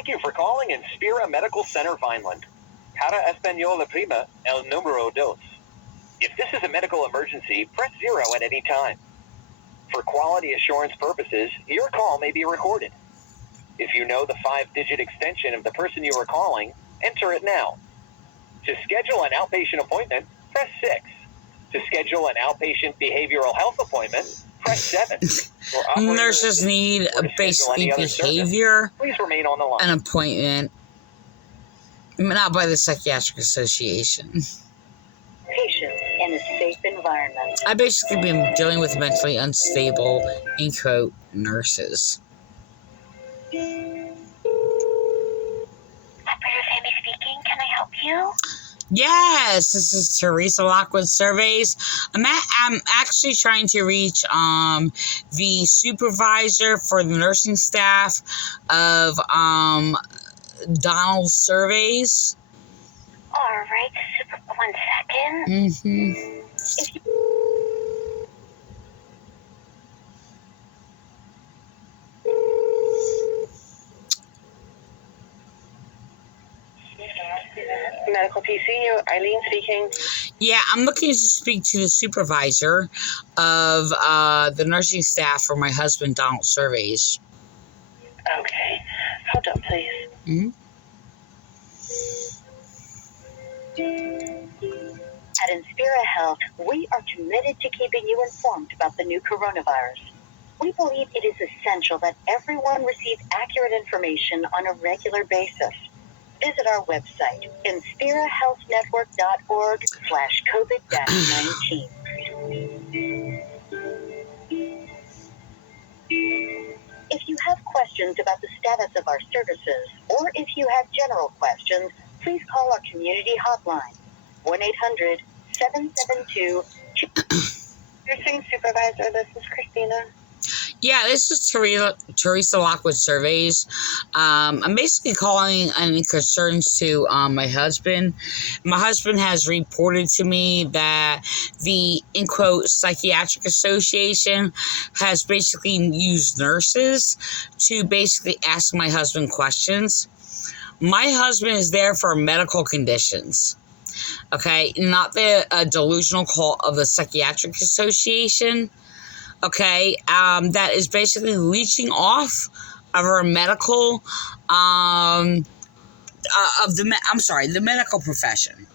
Thank you for calling Inspira Medical Center, Vineland. Para Española Prima, el número dos. If this is a medical emergency, press 0 at any time. For quality assurance purposes, your call may be recorded. If you know the 5-digit extension of the person you are calling, enter it now. To schedule an outpatient appointment, press 6. To schedule an outpatient behavioral health appointment, press 7. Nurses need basically behavior, please remain on the line. an appointment, not by the Psychiatric Association. Patients in a safe environment. I basically been dealing with mentally unstable, in quote, nurses. Operator Sammy speaking. Can I help you? Yes, this is Teresa Lockwood Surveys. I'm actually trying to reach the supervisor for the nursing staff of Donald's Surveys. All right, super. 1 second. If you... Medical PCU, Eileen speaking. Yeah, I'm looking to speak to the supervisor of the nursing staff for my husband, Donald Surveys. Okay. Hold on, please. At Inspira Health, we are committed to keeping you informed about the new coronavirus. We believe it is essential that everyone receive accurate information on a regular basis. Visit our website, inspirahealthnetwork.org/COVID-19. If you have questions about the status of our services, or if you have general questions, please call our community hotline, 1-800-772... Nursing Supervisor, this is Christina. Yeah, this is Teresa Lockwood Surveys. I'm basically calling any concerns to my husband. My husband has reported to me that the, in quote, Psychiatric Association has basically used nurses to basically ask my husband questions. My husband is there for medical conditions. Okay, not the delusional cult of the Psychiatric Association. Okay, that is basically leeching off of our medical, the medical profession.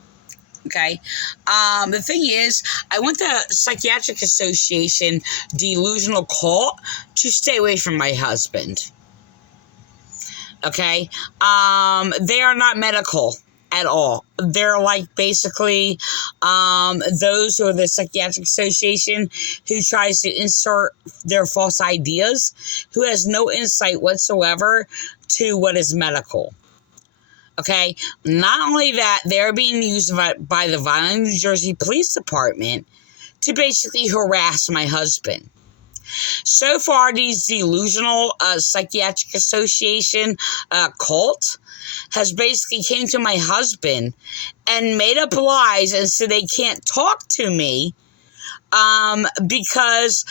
Okay, the thing is, I want the Psychiatric Association delusional cult to stay away from my husband. Okay, they are not medical at all. They're like basically those who are the Psychiatric Association who tries to insert their false ideas, who has no insight whatsoever to what is medical. Okay? Not only that, they're being used by the Vineland, New Jersey Police Department to basically harass my husband. So far, these delusional Psychiatric Association cult has basically came to my husband and made up lies and said they can't talk to me because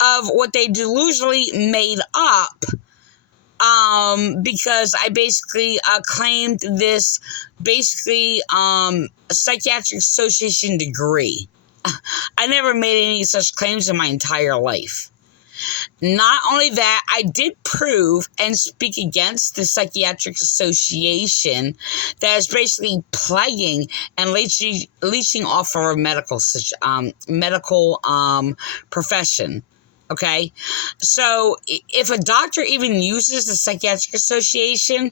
of what they delusionally made up because I basically claimed this Psychiatric Association degree. I never made any such claims in my entire life. Not only that, I did prove and speak against the Psychiatric Association that is basically plaguing and leeching off our medical profession. Okay? So if a doctor even uses the Psychiatric Association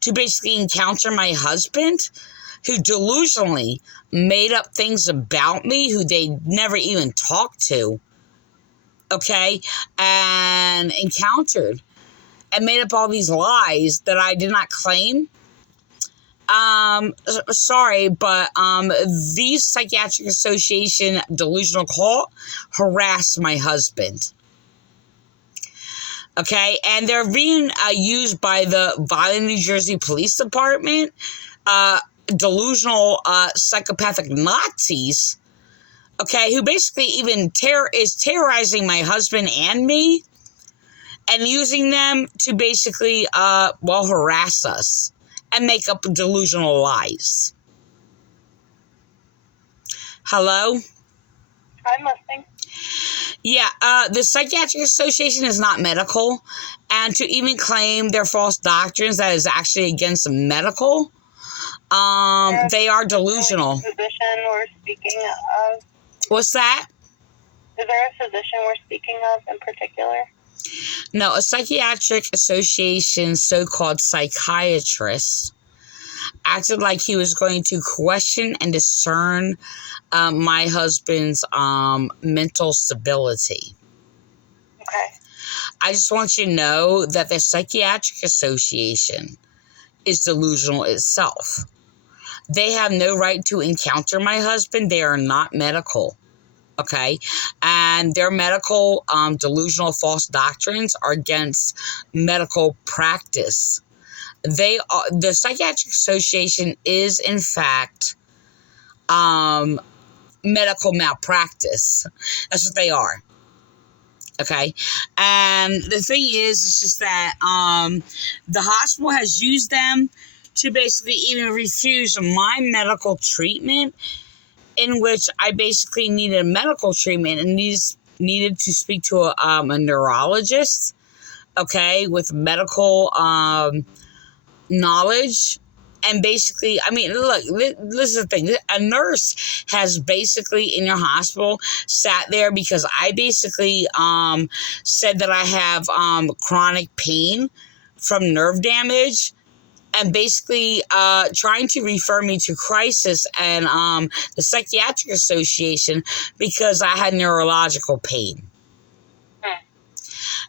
to basically encounter my husband, who delusionally made up things about me who they never even talked to, okay, and encountered, and made up all these lies that I did not claim. Sorry, but these Psychiatric Association delusional cult harassed my husband. Okay, and they're being used by the Vineland, New Jersey Police Department, delusional psychopathic Nazis, okay, who basically even is terrorizing my husband and me, and using them to basically, harass us and make up delusional lies. Hello? I'm listening. Yeah, the Psychiatric Association is not medical, and to even claim their false doctrines that is actually against medical, they are delusional. Physician we're speaking of. What's that? Is there a physician we're speaking of in particular? No, a Psychiatric Association so-called psychiatrist acted like he was going to question and discern my husband's mental stability. Okay. I just want you to know that the Psychiatric Association is delusional itself. They have no right to encounter my husband. They are not medical. Okay? And their medical delusional false doctrines are against medical practice. The Psychiatric Association is, in fact, medical malpractice. That's what they are. Okay? And the thing is, it's just that the hospital has used them to basically even refuse my medical treatment, in which I basically needed medical treatment and needed to speak to a neurologist, okay, with medical knowledge. And basically, I mean, look, this is the thing. A nurse has basically in your hospital sat there because I basically said that I have chronic pain from nerve damage, and basically trying to refer me to crisis and the Psychiatric Association because I had neurological pain.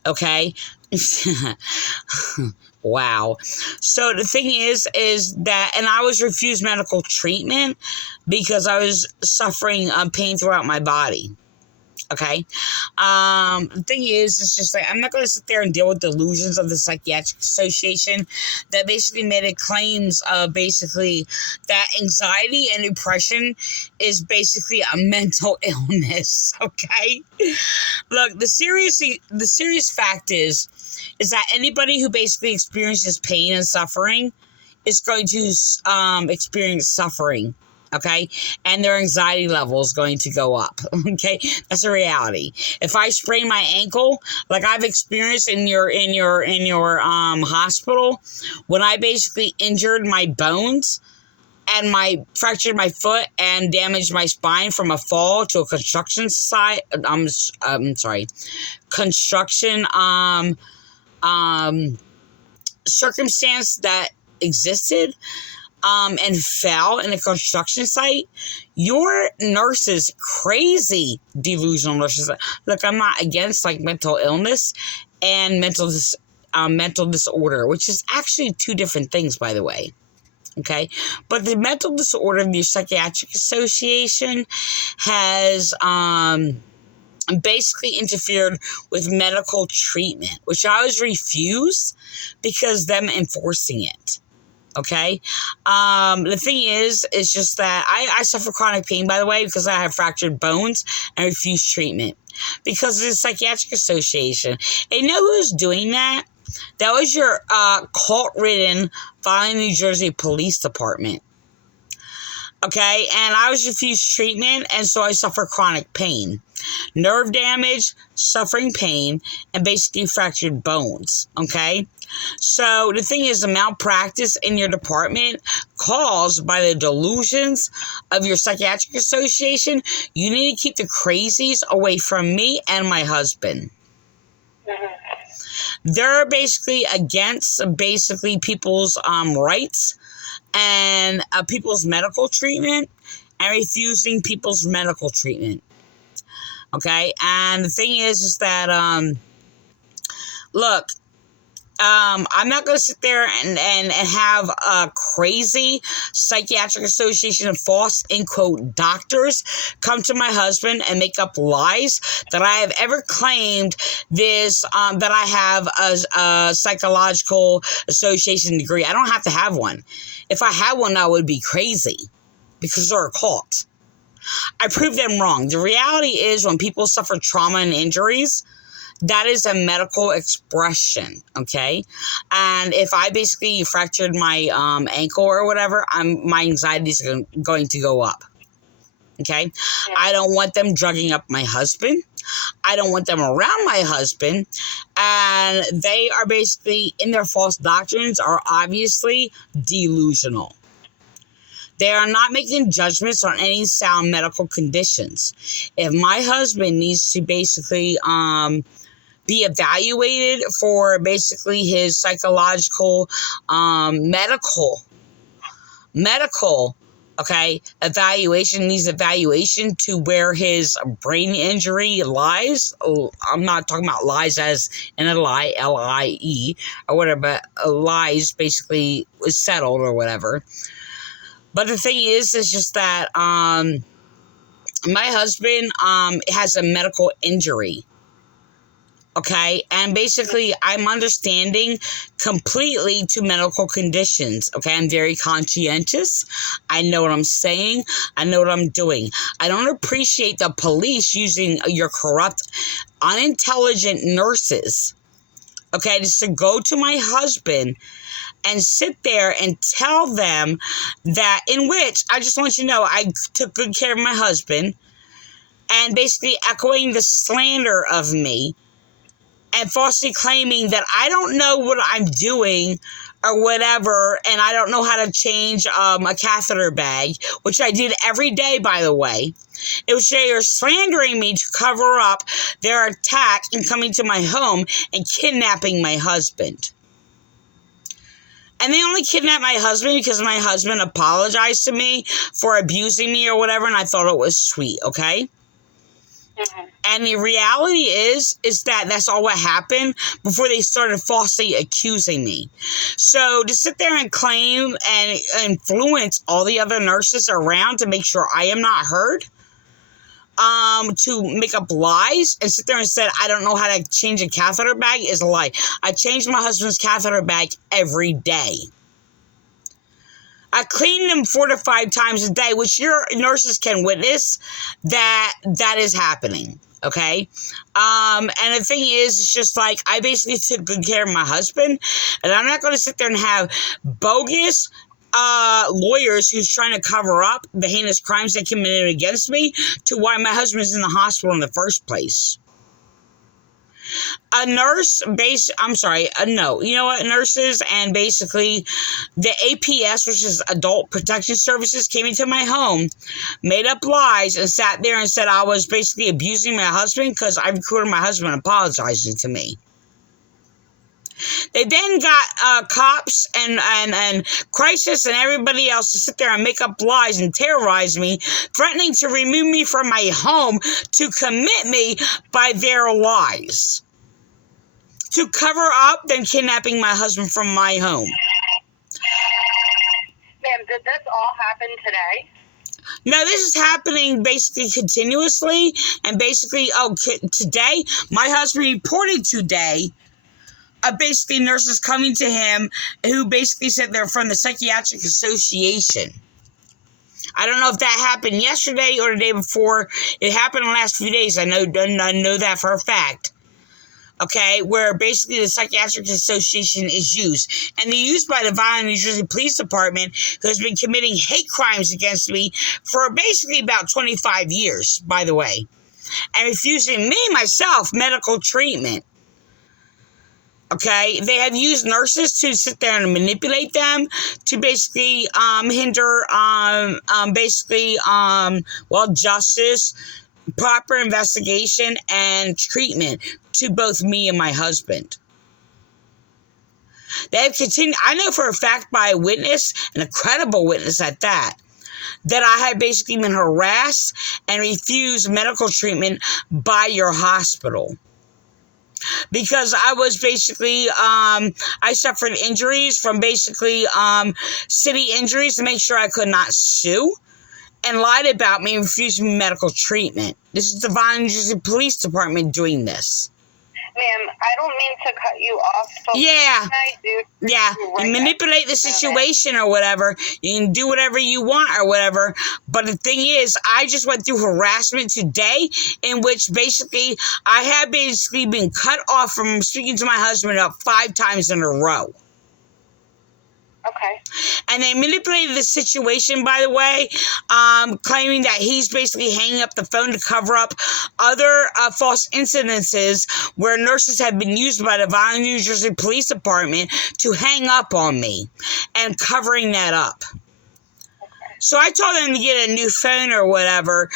Okay? Wow. So the thing is that, and I was refused medical treatment because I was suffering pain throughout my body. Okay. The thing is, it's just like, I'm not going to sit there and deal with delusions of the Psychiatric Association that basically made it claims of basically that anxiety and depression is basically a mental illness. Okay. Look, the serious fact is that anybody who basically experiences pain and suffering is going to experience suffering. Okay, and their anxiety level is going to go up. Okay, that's a reality. If I sprain my ankle, like I've experienced in your hospital, when I basically injured my bones and fractured my foot and damaged my spine from a fall to a construction site. Construction circumstance that existed. And fell in a construction site, your nurses, crazy delusional nurses. Look, I'm not against like mental illness and mental disorder, which is actually two different things, by the way. Okay, but the mental disorder of the Psychiatric Association has basically interfered with medical treatment, which I was refused because them enforcing it. Okay. The thing is just that I suffer chronic pain, by the way, because I have fractured bones and refuse treatment because of the Psychiatric Association. And you know who's doing that? That was your cult-ridden Vineland, New Jersey Police Department. Okay, and I was refused treatment, and so I suffer chronic pain, nerve damage, suffering pain, and basically fractured bones. Okay, so the thing is, the malpractice in your department caused by the delusions of your Psychiatric Association. You need to keep the crazies away from me and my husband. They're basically against people's rights and people's medical treatment and refusing people's medical treatment. Okay, and the thing is that look, I'm not going to sit there and have a crazy Psychiatric Association of false, in quote, doctors come to my husband and make up lies that I have ever claimed this, that I have a psychological association degree. I don't have to have one. If I had one, I would be crazy because they're a cult. I proved them wrong. The reality is when people suffer trauma and injuries, That is a medical expression, okay? And if I basically fractured my ankle or whatever, my anxiety is going to go up, okay? I don't want them drugging up my husband. I don't want them around my husband. And they are basically, in their false doctrines, are obviously delusional. They are not making judgments on any sound medical conditions. If my husband needs to basically be evaluated for basically his psychological, medical, okay, evaluation, needs evaluation to where his brain injury lies. I'm not talking about lies as in a lie, L-I-E, or whatever, but lies basically was settled or whatever. But the thing is just that my husband has a medical injury. Okay, and basically I'm understanding completely to medical conditions. Okay, I'm very conscientious. I know what I'm saying. I know what I'm doing. I don't appreciate the police using your corrupt, unintelligent nurses, okay, just to go to my husband and sit there and tell them that, in which I just want you to know I took good care of my husband, and basically echoing the slander of me and falsely claiming that I don't know what I'm doing or whatever, and I don't know how to change a catheter bag, which I did every day, by the way. It was they are slandering me to cover up their attack and coming to my home and kidnapping my husband. And they only kidnapped my husband because my husband apologized to me for abusing me or whatever, and I thought it was sweet, okay? Mm-hmm. And the reality is that that's all what happened before they started falsely accusing me. So to sit there and claim and influence all the other nurses around to make sure I am not heard, to make up lies and sit there and say, I don't know how to change a catheter bag is a lie. I change my husband's catheter bag every day. I clean them 4 to 5 times a day, which your nurses can witness that is happening. Okay. And the thing is, it's just like, I basically took good care of my husband, and I'm not going to sit there and have bogus lawyers who's trying to cover up the heinous crimes they committed against me to why my husband's in the hospital in the first place. Nurses and basically the APS, which is Adult Protection Services, came into my home, made up lies, and sat there and said I was basically abusing my husband because I recorded my husband apologizing to me. They then got cops and crisis and everybody else to sit there and make up lies and terrorize me, threatening to remove me from my home to commit me by their lies. To cover up them kidnapping my husband from my home. Ma'am, did this all happen today? No, this is happening basically continuously, and basically, today, my husband reported today, basically nurses coming to him who basically said they're from the Psychiatric Association. I don't know if that happened yesterday or the day before. It happened in the last few days. I know that for a fact. Okay, where basically the Psychiatric Association is used. And they're used by the Vineland, New Jersey Police Department, who has been committing hate crimes against me for basically about 25 years, by the way. And refusing myself, medical treatment. Okay, they have used nurses to sit there and manipulate them to basically hinder justice, proper investigation, and treatment to both me and my husband. They have continued. I know for a fact by a witness, and a credible witness at that I had basically been harassed and refused medical treatment by your hospital. Because I was basically, I suffered injuries from basically city injuries to make sure I could not sue, and lied about me and refused me medical treatment. This is the Vineland, New Jersey Police Department doing this. Ma'am, I don't mean to cut you off. But Yeah. what can I do? Yeah, you manipulate the situation or whatever. You can do whatever you want or whatever. But the thing is, I just went through harassment today, in which basically I have basically been cut off from speaking to my husband up 5 times in a row. Okay. And they manipulated the situation, by the way, claiming that he's basically hanging up the phone to cover up other false incidences where nurses have been used by the Vineland, New Jersey Police Department to hang up on me and covering that up. So I told them to get a new phone or whatever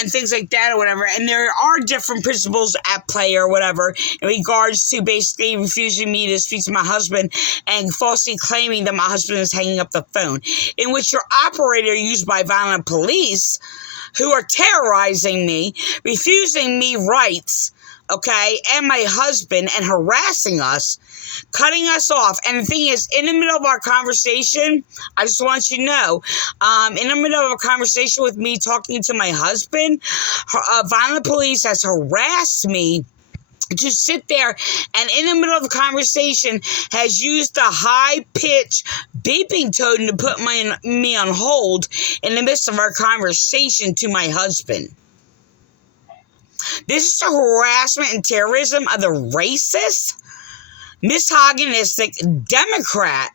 and things like that or whatever. And there are different principles at play or whatever in regards to basically refusing me to speak to my husband and falsely claiming that my husband is hanging up the phone, in which your operator used by Vineland Police, who are terrorizing me, refusing me rights, okay, and my husband, and harassing us, cutting us off. And the thing is, in the middle of our conversation, I just want you to know, in the middle of a conversation with me talking to my husband, Vineland Police has harassed me to sit there and in the middle of the conversation has used the high-pitched beeping tone to put me on hold in the midst of our conversation to my husband. This is the harassment and terrorism of the racist, misogynistic Democrat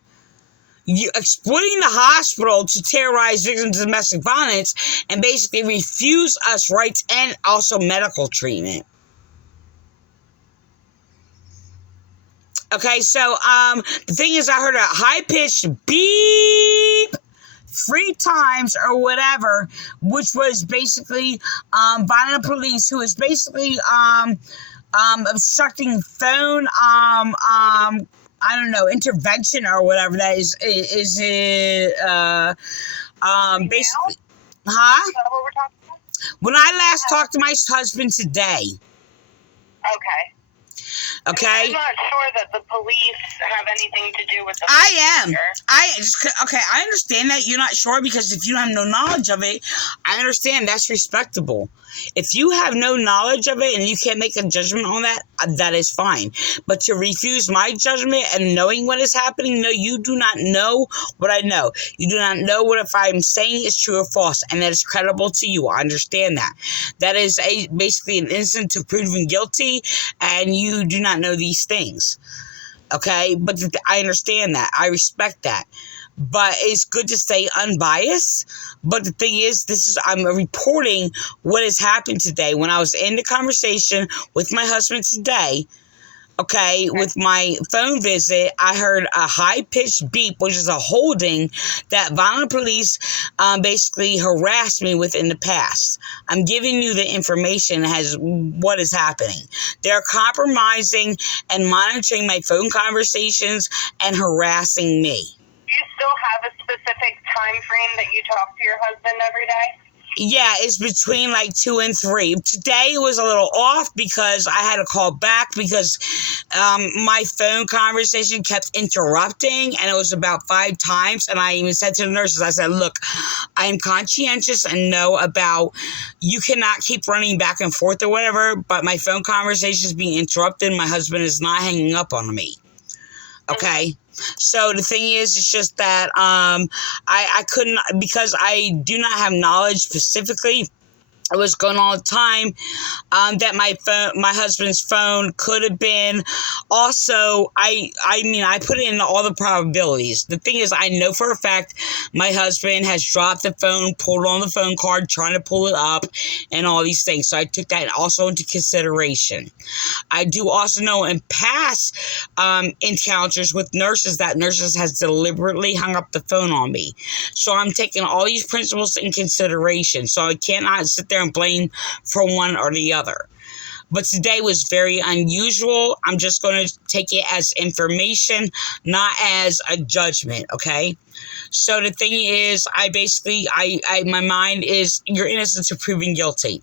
exploiting the hospital to terrorize victims of domestic violence and basically refuse us rights and also medical treatment. Okay, so the thing is, I heard a high-pitched beep 3 times or whatever, which was basically Vineland Police, who is basically obstructing phone I don't know, intervention or whatever that is basically, huh? Is that what we're talking about? When I last talked to my husband today, Okay. okay? I'm not sure that the police have anything to do with the I am. here. I understand that you're not sure because if you have no knowledge of it, I understand that's respectable. If you have no knowledge of it and you can't make a judgment on that, that is fine. But to refuse my judgment and knowing what is happening, no, you do not know what I know. You do not know what if I'm saying is true or false, and that is credible to you. I understand that. That is basically an instant of proven guilty, and you do not know these things. Okay? But I understand that. I respect that. But it's good to stay unbiased. But the thing is, I'm reporting what has happened today. When I was in the conversation with my husband today, okay, with my phone visit, I heard a high-pitched beep, which is a holding that Vineland Police basically harassed me with in the past. I'm giving you the information as what is happening. They're compromising and monitoring my phone conversations and harassing me. Do you still have a specific time frame that you talk to your husband every day? Yeah, it's between like 2 and 3. Today was a little off because I had to call back because my phone conversation kept interrupting, and it was about 5 times. And I even said to the nurses, I said, look, I am conscientious and know about you cannot keep running back and forth or whatever, but my phone conversation is being interrupted. My husband is not hanging up on me. Okay? So the thing is, it's just that I couldn't, because I do not have knowledge specifically it was going on all the time, that my husband's phone could have been. Also, I mean, I put in all the probabilities. The thing is, I know for a fact my husband has dropped the phone, pulled on the phone card, trying to pull it up, and all these things. So I took that also into consideration. I do also know in past encounters with nurses that nurses has deliberately hung up the phone on me. So I'm taking all these principles in consideration. So I cannot sit there and blame for one or the other. But today was very unusual. I'm just going to take it as information, not as a judgment, okay? So the thing is, my mind is, you're innocent to proven guilty.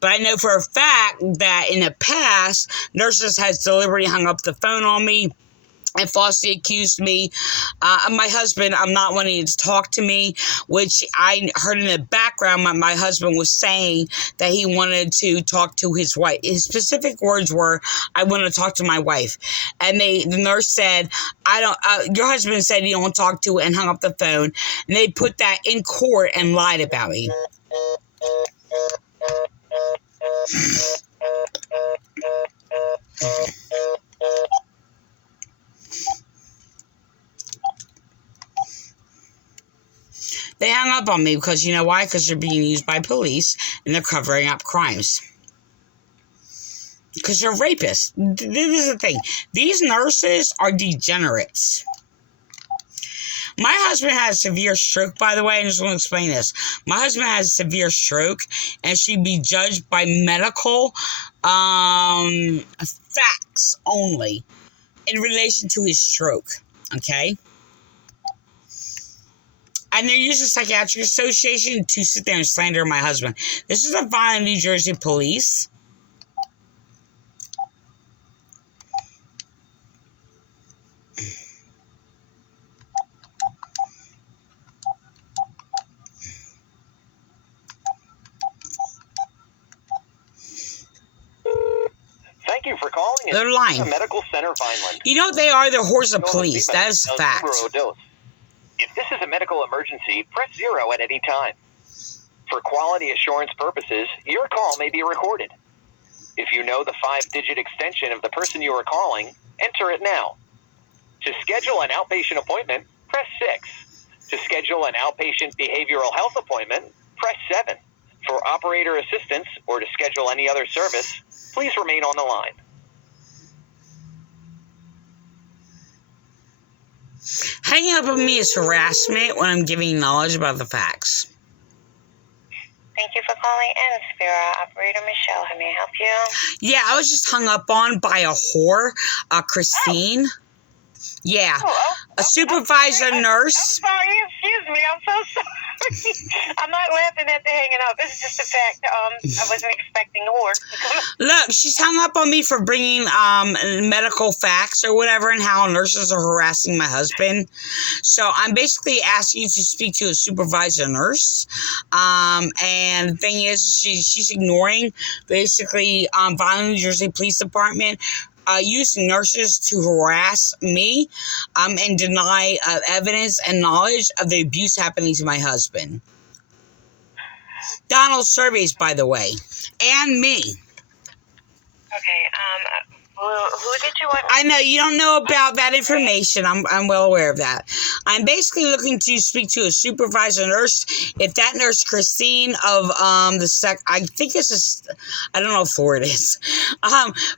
But I know for a fact that in the past, nurses has deliberately hung up the phone on me and falsely accused me. My husband, I'm not wanting to talk to me, which I heard in the background. My husband was saying that he wanted to talk to his wife. His specific words were, "I want to talk to my wife." And the nurse said, "I don't." Your husband said you don't talk to, and hung up the phone. And they put that in court and lied about me. They hung up on me because, you know why? Because they're being used by police and they're covering up crimes. Because they're rapists. This is the thing. These nurses are degenerates. My husband had a severe stroke, by the way. I just want to explain this. My husband has a severe stroke and should be judged by medical facts only in relation to his stroke. Okay? And they're using Psychiatric Association to sit there and slander my husband. This is the Vineland, New Jersey police. Thank you for calling. They're lying. Medical Center Vineland. You know what they are? They're hordes of police. That is a fact. If this is a medical emergency, press 0 at any time. For quality assurance purposes, your call may be recorded. If you know the 5-digit extension of the person you are calling, enter it now. To schedule an outpatient appointment, press 6. To schedule an outpatient behavioral health appointment, press 7. For operator assistance or to schedule any other service, please remain on the line. Hanging up on me is harassment when I'm giving knowledge about the facts. Thank you for calling Inspira. Operator Michelle, how may I help you? Yeah, I was just hung up on by a whore, Christine. Yeah, a supervisor nurse. I'm sorry, excuse me, I'm so sorry. I'm not laughing at the hanging up. It's just the fact I wasn't expecting the word. Look, she's hung up on me for bringing medical facts or whatever and how nurses are harassing my husband. So I'm basically asking you to speak to a supervisor nurse. And the thing is, she's ignoring basically Vineland, New Jersey Police Department. Using nurses to harass me and deny evidence and knowledge of the abuse happening to my husband. Donald surveys, by the way, and me. Okay, who did you want? I know you don't know about that information. I'm well aware of that. I'm basically looking to speak to a supervisor nurse. If that nurse Christine of I think this is, I don't know if it is.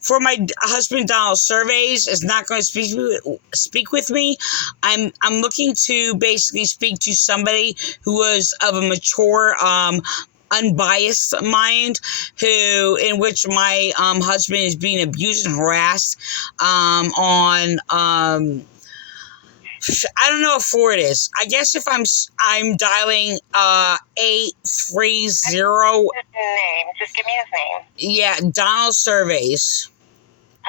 For my husband Donald surveys is not going to speak with me. I'm looking to basically speak to somebody who was of a mature unbiased mind, in which my husband is being abused and harassed on I don't know if it is. I guess if I'm dialing 830. His name. Just give me his name. Yeah, Donald surveys.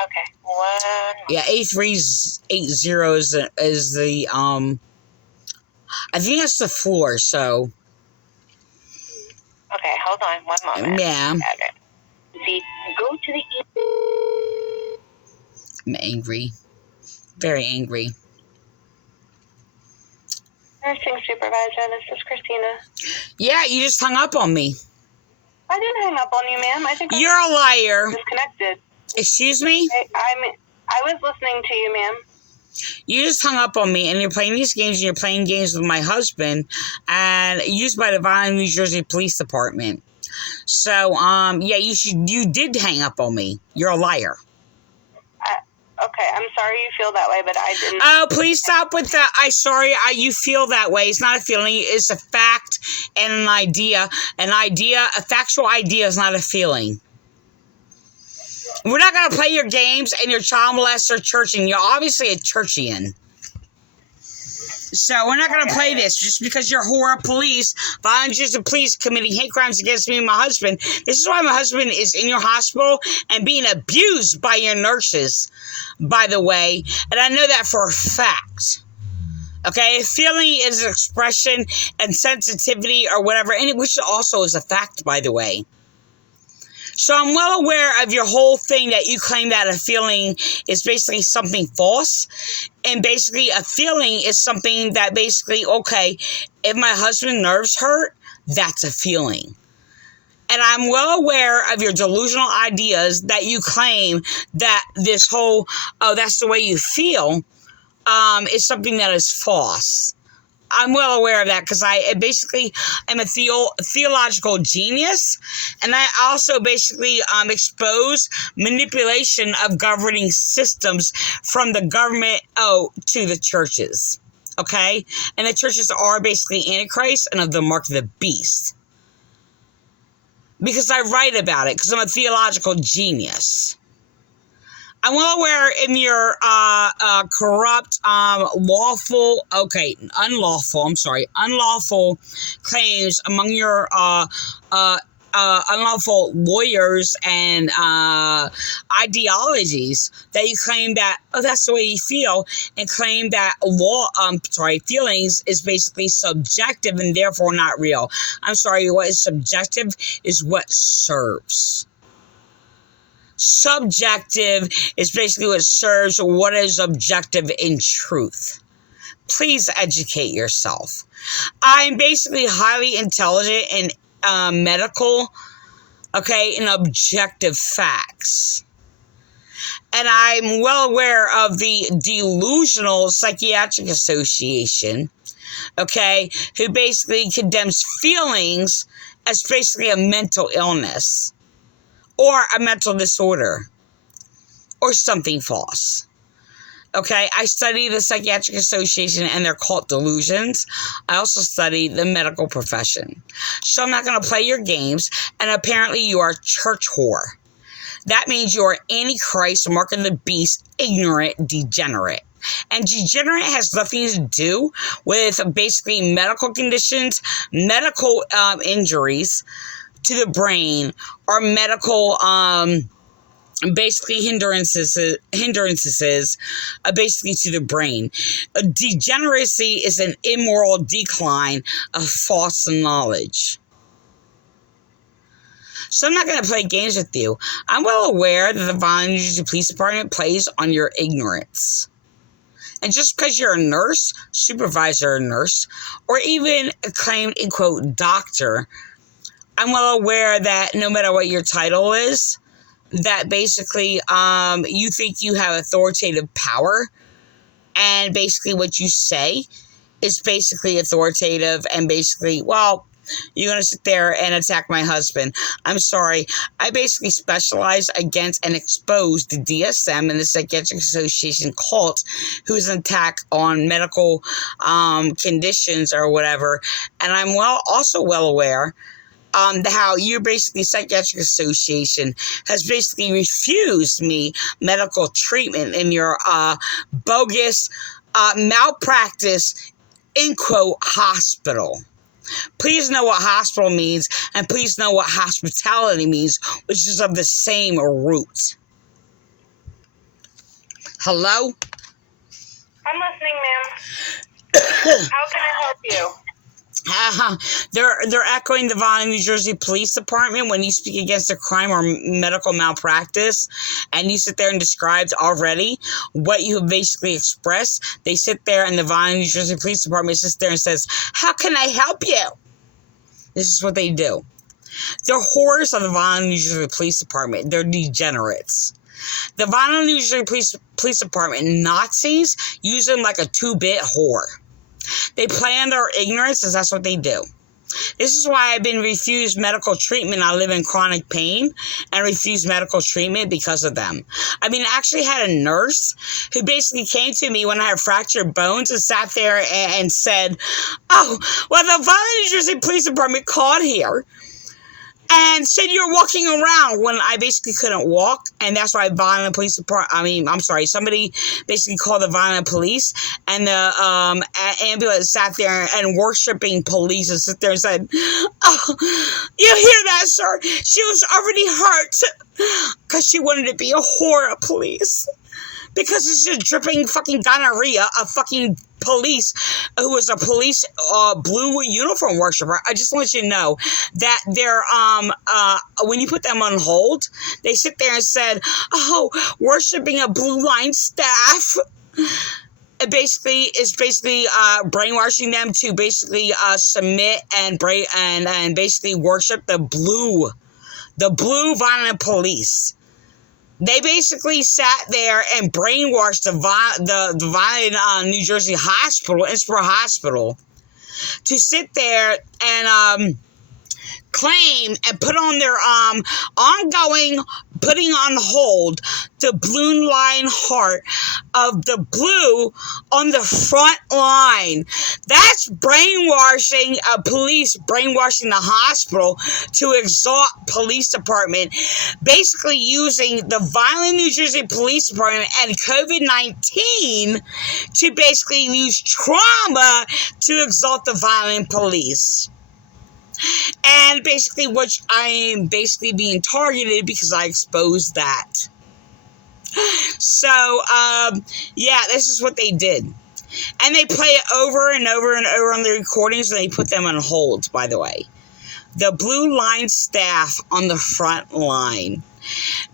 Okay. One. Yeah, 8380 is the I think that's the floor, so Okay, hold on one moment. yeah. See, go to the I'm angry. Very angry. Nursing supervisor, this is Christina. Yeah, you just hung up on me. I didn't hang up on you, ma'am. I think You're a liar. disconnected. Excuse me? I was listening to you, ma'am. You just hung up on me, and you're playing these games, and you're playing games with my husband, and used by the Vineland, New Jersey Police Department. So, yeah, you did hang up on me. You're a liar. Okay, I'm sorry you feel that way, but I didn't. Oh, please stop with that. You feel that way. It's not a feeling. It's a fact and an idea. A factual idea is not a feeling. We're not going to play your games and your child molester churching. You're obviously a churchian. So we're not going to play this just because you're horror police, volunteers of police committing hate crimes against me and my husband. This is why my husband is in your hospital and being abused by your nurses, by the way. And I know that for a fact. Okay? Feeling is an expression and sensitivity or whatever, and which also is a fact, by the way. So I'm well aware of your whole thing that you claim that a feeling is basically something false. And basically a feeling is something that basically, okay, if my husband's nerves hurt, that's a feeling. And I'm well aware of your delusional ideas that you claim that this whole, oh, that's the way you feel, is something that is false. I'm well aware of that because I basically am a theological genius, and I also basically expose manipulation of governing systems from the government to the churches, okay? And the churches are basically Antichrist and of the mark of the beast. Because I write about it, because I'm a theological genius. I'm well aware in your corrupt, unlawful claims among your unlawful lawyers and ideologies that you claim that, oh, that's the way you feel, and claim that feelings is basically subjective and therefore not real. I'm sorry, what is subjective is what serves. Subjective is basically what serves what is objective in truth. Please educate yourself. I'm basically highly intelligent in medical, in objective facts. And I'm well aware of the Delusional Psychiatric Association, who basically condemns feelings as basically a mental illness. Or a mental disorder. Or something false. I study the Psychiatric Association and their cult delusions. I also study the medical profession. So I'm not going to play your games. And apparently you are a church whore. That means you are Antichrist, mark of the beast, ignorant, degenerate. And degenerate has nothing to do with basically medical conditions, medical injuries to the brain, or medical basically hindrances basically to the brain. Degeneracy is an immoral decline of false knowledge. So I'm not going to play games with you. I'm well aware that the Vineland New Jersey Police Department plays on your ignorance. And just because you're a nurse, supervisor nurse, or even a claimed, in quote, doctor, I'm well aware that no matter what your title is, that basically you think you have authoritative power, and basically what you say is basically authoritative, and basically, well, you're going to sit there and attack my husband. I'm sorry. I basically specialize against and expose the DSM and the Psychiatric Association cult who's an attack on medical conditions or whatever. And I'm also well aware how your basically Psychiatric Association has basically refused me medical treatment in your bogus malpractice, in quote, hospital. Please know what hospital means, and please know what hospitality means, which is of the same root. Hello? I'm listening, ma'am. How can I help you? They're echoing the Vineland, New Jersey Police Department when you speak against a crime or medical malpractice, and you sit there and describe already what you have basically expressed. They sit there, and the Vineland, New Jersey Police Department sits there and says, "How can I help you?" This is what they do. They're whores of the Vineland, New Jersey Police Department. They're degenerates. The Vineland, New Jersey Police Department Nazis use them like a 2-bit whore. They play on their ignorance, as that's what they do. This is why I've been refused medical treatment. I live in chronic pain and refused medical treatment because of them. I mean, I actually had a nurse who basically came to me when I had fractured bones and sat there and said, "Oh, well, the Vineland, New Jersey Police Department called here And said you're walking around when I basically couldn't walk, and that's why Vineland Police Department, somebody basically called the Vineland Police, and the ambulance sat there and worshiping police and sit there and said, "Oh, you hear that, sir? She was already hurt because she wanted to be a whore of police." Because it's just dripping fucking gonorrhea of fucking police who was a police blue uniform worshiper. I just want you to know that they're when you put them on hold, they sit there and said, "Oh, worshiping a blue line staff." It basically is brainwashing them to basically submit and basically worship the blue Vineland Police. They basically sat there and brainwashed the Vineland, New Jersey hospital, Inspira Hospital, to sit there and claim and put on their ongoing putting on hold the blue line heart of the blue on the front line. That's brainwashing police, brainwashing the hospital to exalt police department, basically using the Vineland, New Jersey Police Department and COVID-19 to basically use trauma to exalt the Vineland Police. And basically, which I am basically being targeted because I exposed that. So, yeah, this is what they did. And they play it over and over and over on the recordings, and they put them on hold, by the way. The blue line staff on the front line.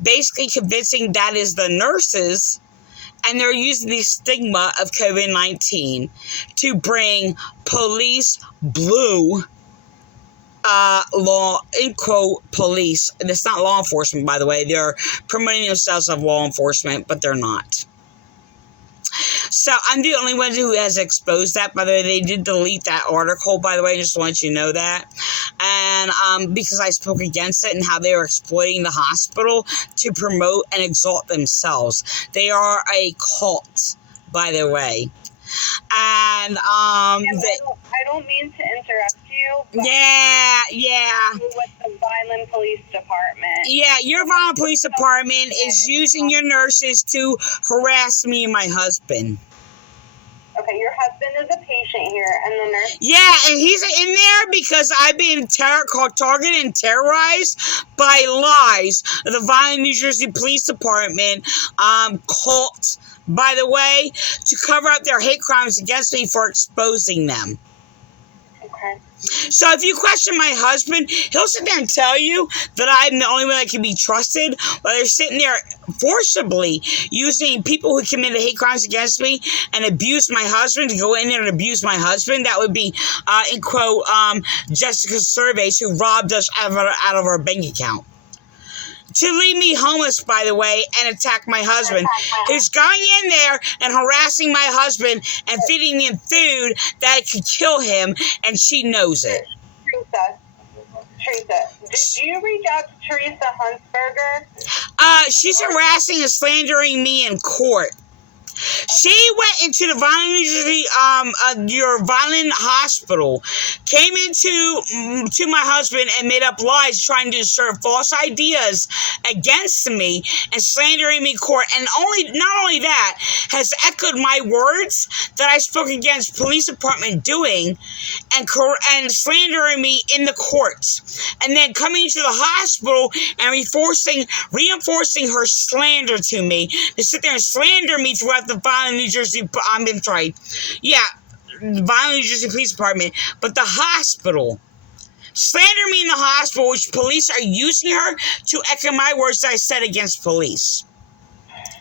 Basically convincing that is the nurses, and they're using the stigma of COVID-19 to bring police blue law, in quote, police. And it's not law enforcement, by the way. They're promoting themselves as law enforcement, but they're not. So I'm the only one who has exposed that. By the way, they did delete that article, by the way, just to let you know that. And because I spoke against it and how they are exploiting the hospital to promote and exalt themselves. They are a cult, by the way. And I don't mean to interrupt you. But yeah. With the Vineland Police Department. Yeah, your Vineland Police Department is using your nurses to harass me and my husband. Okay, your husband is a patient here, and the nurse. Yeah, and he's in there because I've been targeted and terrorized by lies of the Vineland, New Jersey Police Department cult, by the way, to cover up their hate crimes against me for exposing them. Okay. So if you question my husband, he'll sit there and tell you that I'm the only one that can be trusted, while they're sitting there forcibly using people who committed hate crimes against me and abuse my husband to go in there and abuse my husband. That would be, in quote, Jessica Surveys, who robbed us out of our bank account. To leave me homeless, by the way, and attack my husband, who's going in there and harassing my husband and feeding him food that could kill him, and she knows it. Teresa, did you reach out to Teresa Huntsberger? She's harassing and slandering me in court. She went into the Vineland, New Jersey, your Vineland hospital, came into my husband and made up lies, trying to assert false ideas against me and slandering me in court. And not only that, has echoed my words that I spoke against police department doing, and slandering me in the courts, and then coming to the hospital and reinforcing her slander to me, to sit there and slander me throughout the Vineland, New Jersey, Vineland, New Jersey Police Department, but the hospital. Slander me in the hospital, which police are using her to echo my words that I said against police.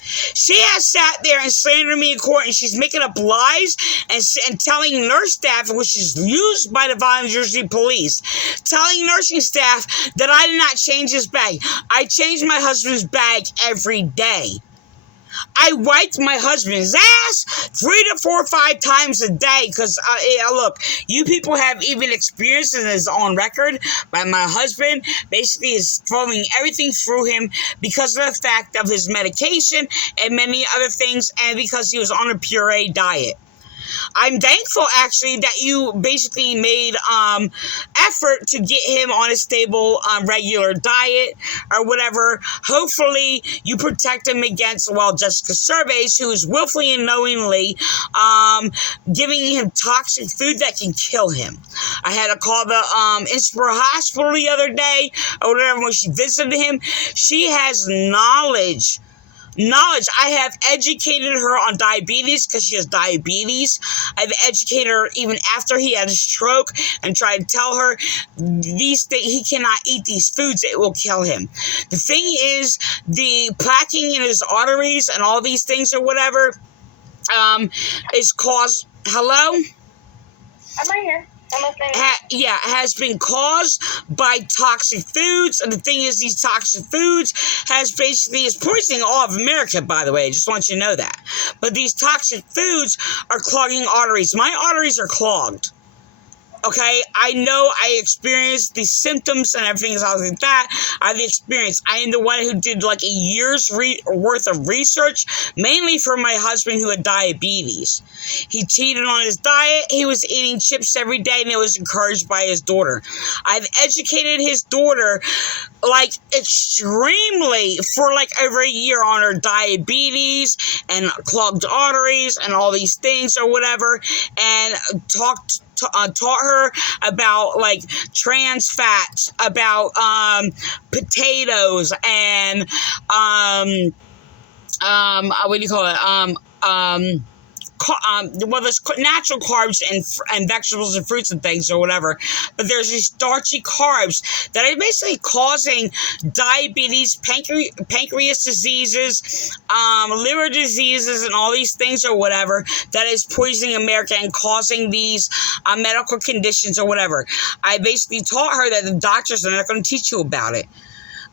She has sat there and slandered me in court, and she's making up lies and telling nurse staff, which is used by the Vineland, New Jersey Police, telling nursing staff that I did not change his bag. I change my husband's bag every day. I wiped my husband's ass 3 to 4 or 5 times a day because, look, you people have even experienced this on record, but my husband basically is throwing everything through him because of the fact of his medication and many other things, and because he was on a puree diet. I'm thankful actually that you basically made effort to get him on a stable regular diet or whatever. Hopefully you protect him against, well, Jessica Cervez, who is willfully and knowingly giving him toxic food that can kill him. I had to call the Inspira Hospital the other day or whatever when she visited him. She has knowledge. I have educated her on diabetes because she has diabetes. I've educated her even after he had a stroke and tried to tell her these things, he cannot eat these foods, it will kill him. The thing is, the plaquing in his arteries and all these things or whatever is caused. Hello? I'm right here. I'm listening. Has been caused by toxic foods. And the thing is, these toxic foods is poisoning all of America, by the way. I just want you to know that. But these toxic foods are clogging arteries. My arteries are clogged. Okay, I know I experienced the symptoms and everything else like that. I've experienced. I am the one who did like a year's worth of research, mainly for my husband who had diabetes. He cheated on his diet. He was eating chips every day, and it was encouraged by his daughter. I've educated his daughter like extremely for like over a year on her diabetes and clogged arteries and all these things or whatever, and taught her about like trans fats, about potatoes and what do you call it? There's natural carbs and vegetables and fruits and things or whatever, but there's these starchy carbs that are basically causing diabetes, pancreas diseases, liver diseases, and all these things or whatever that is poisoning America and causing these medical conditions or whatever. I basically taught her that the doctors are not going to teach you about it.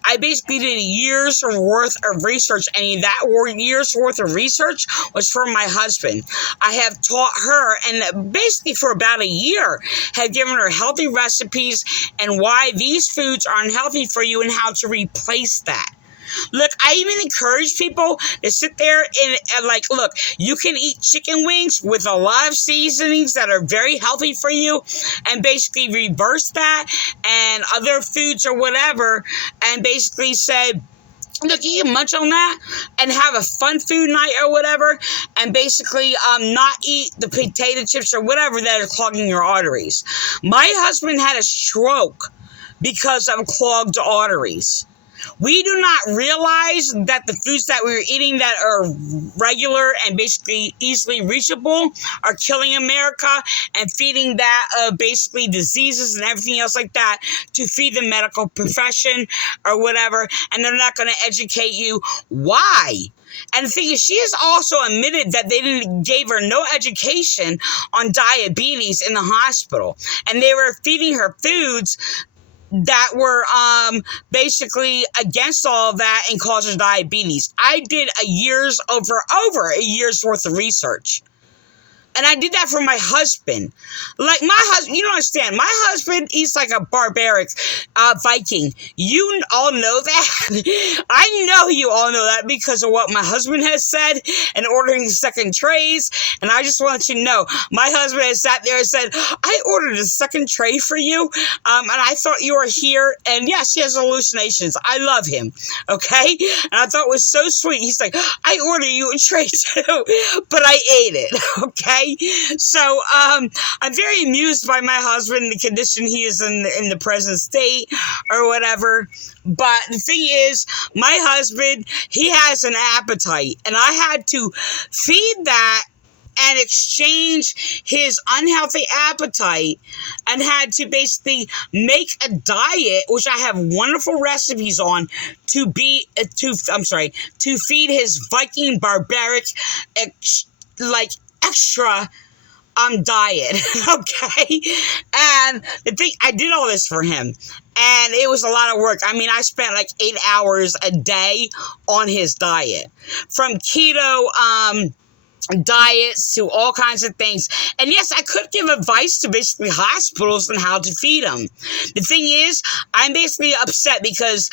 I basically did a year's worth of research, and that year's worth of research was for my husband. I have taught her, and basically for about a year, have given her healthy recipes and why these foods are unhealthy for you and how to replace that. Look, I even encourage people to sit there and like, look, you can eat chicken wings with a lot of seasonings that are very healthy for you and basically reverse that and other foods or whatever and basically say, look, you can munch on that and have a fun food night or whatever and basically not eat the potato chips or whatever that are clogging your arteries. My husband had a stroke because of clogged arteries. We do not realize that the foods that we're eating that are regular and basically easily reachable are killing America and feeding that basically diseases and everything else like that to feed the medical profession or whatever, and they're not going to educate you why. And the thing is, she has also admitted that they gave her no education on diabetes in the hospital, and they were feeding her foods that were basically against all of that and caused her diabetes. I did over a year's worth of research. And I did that for my husband. Like, my husband, you don't understand. My husband eats like a barbaric Viking. You all know that. I know you all know that because of what my husband has said and ordering second trays. And I just want you to know, my husband has sat there and said, I ordered a second tray for you. And I thought you were here. And yes, he has hallucinations. I love him. Okay? And I thought it was so sweet. He's like, I ordered you a tray too. But I ate it. Okay? So I'm very amused by my husband, the condition he is in the present state or whatever. But the thing is, my husband, he has an appetite, and I had to feed that and exchange his unhealthy appetite and had to basically make a diet, which I have wonderful recipes on, to feed his Viking barbaric extra diet. Okay? And the thing, I did all this for him, and it was a lot of work. I mean, I spent like 8 hours a day on his diet, from keto diets to all kinds of things. And yes, I could give advice to basically hospitals on how to feed them. The thing is, I'm basically upset because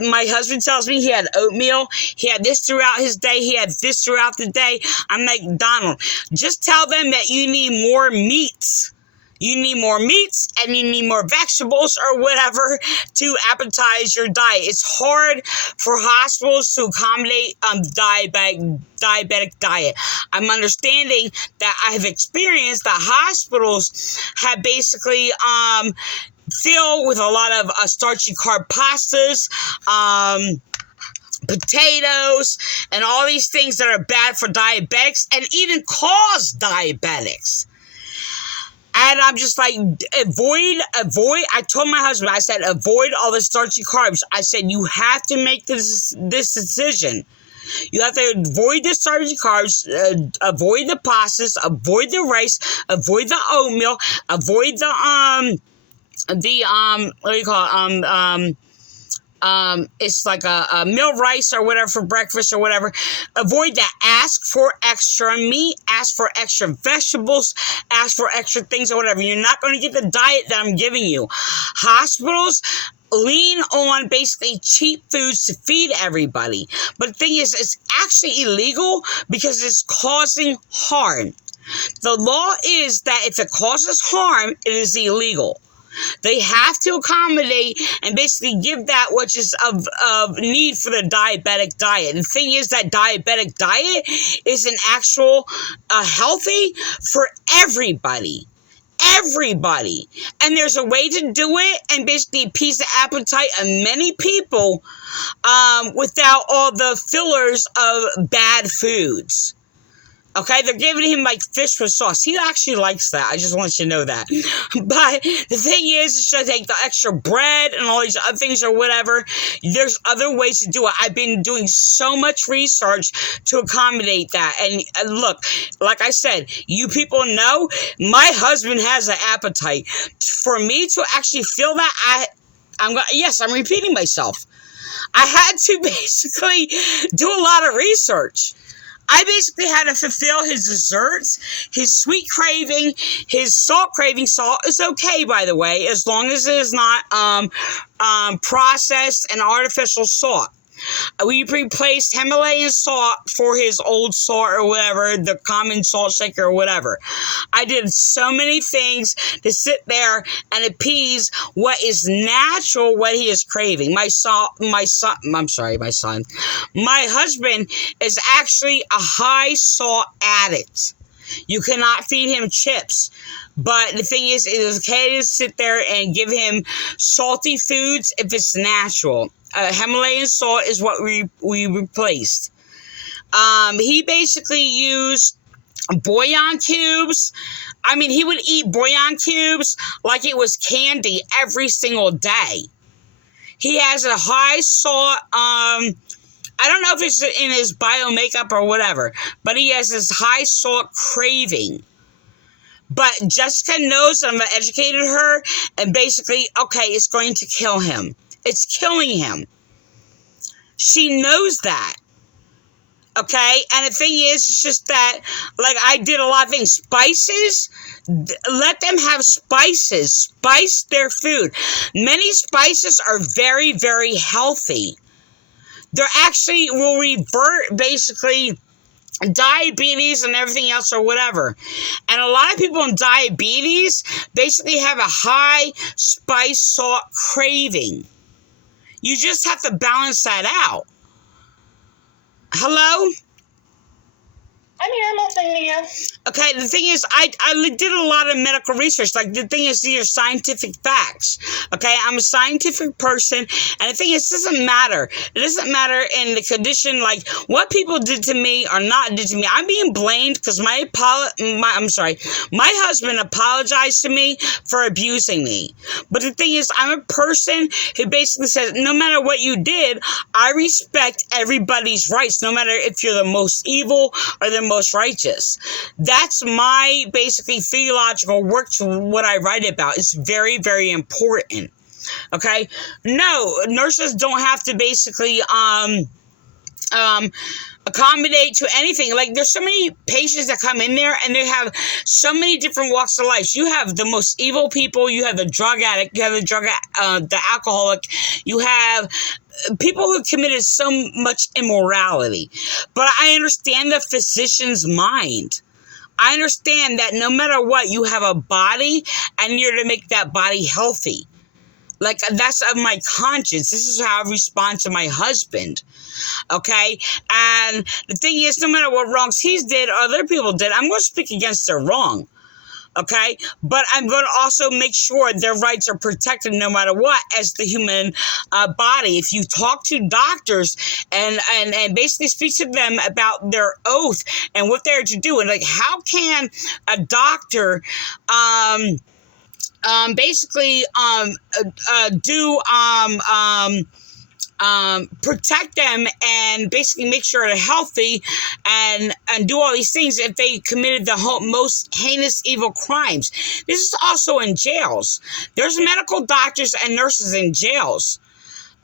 my husband tells me he had oatmeal, he had this throughout his day, he had this throughout the day. I'm like, Donald, just tell them that you need more meats. You need more meats and you need more vegetables or whatever to appetize your diet. It's hard for hospitals to accommodate diabetic diet. I'm understanding that I have experienced that hospitals have basically filled with a lot of starchy carb pastas, potatoes, and all these things that are bad for diabetics and even cause diabetics. And I'm just like, avoid. I told my husband, I said, avoid all the starchy carbs. I said, you have to make this decision. You have to avoid the starchy carbs, avoid the pastas, avoid the rice, avoid the oatmeal, avoid the, what do you call it? It's like a meal rice or whatever for breakfast or whatever. Avoid that. Ask for extra meat, ask for extra vegetables, ask for extra things or whatever. You're not going to get the diet that I'm giving you. Hospitals lean on basically cheap foods to feed everybody. But the thing is, it's actually illegal because it's causing harm. The law is that if it causes harm, it is illegal. They have to accommodate and basically give that which is of need for the diabetic diet. The thing is that diabetic diet is an actual healthy for everybody. Everybody. And there's a way to do it and basically appease the appetite of many people without all the fillers of bad foods. Okay, they're giving him like fish with sauce. He actually likes that. I just want you to know that. But the thing is, should I take the extra bread and all these other things or whatever? There's other ways to do it. I've been doing so much research to accommodate that. And look, like I said, you people know my husband has an appetite. For me to actually feel that, I'm repeating myself. I had to basically do a lot of research. I basically had to fulfill his desserts, his sweet craving, his salt craving. Salt is okay, by the way, as long as it is not processed and artificial salt. We replaced Himalayan salt for his old salt or whatever, the common salt shaker or whatever. I did so many things to sit there and appease what is natural, what he is craving. My husband is actually a high salt addict. You cannot feed him chips. But the thing is, it is okay to sit there and give him salty foods if it's natural. Himalayan salt is what we replaced. He basically used bouillon cubes. I mean, he would eat bouillon cubes like it was candy every single day. He has a high salt, I don't know if it's in his bio makeup or whatever, but he has this high salt craving. But Jessica knows that I've educated her, and basically, okay, it's going to kill him. It's killing him. She knows that. Okay? And the thing is, it's just that, like, I did a lot of things. Spices, let them have spices. Spice their food. Many spices are very, very healthy. They're actually will revert, basically, diabetes and everything else or whatever. And a lot of people in diabetes basically have a high spice salt craving. You just have to balance that out. Hello? I'm here, I'm listening to you. Okay, the thing is, I did a lot of medical research. Like, the thing is, these are scientific facts. Okay, I'm a scientific person, and the thing is, it doesn't matter. It doesn't matter in the condition, like, what people did to me or not did to me. I'm being blamed because my husband apologized to me for abusing me. But the thing is, I'm a person who basically says, no matter what you did, I respect everybody's rights, no matter if you're the most evil or the most righteous. That's my basically theological work to what I write about. It's very, very important. Okay? No, nurses don't have to basically accommodate to anything. Like, there's so many patients that come in there and they have so many different walks of life. You have the most evil people, you have the drug addict, you have the alcoholic, you have people who committed so much immorality. But I understand the physician's mind. I understand that no matter what, you have a body and you're to make that body healthy. Like, that's of my conscience. This is how I respond to my husband. Okay? And the thing is, no matter what wrongs he did or other people did, I'm going to speak against their wrong. Okay? But I'm going to also make sure their rights are protected no matter what as the human body. If you talk to doctors and basically speak to them about their oath and what they're to do, and like, how can a doctor protect them and basically make sure they're healthy and do all these things if they committed the most heinous evil crimes? This is also in jails. There's medical doctors and nurses in jails.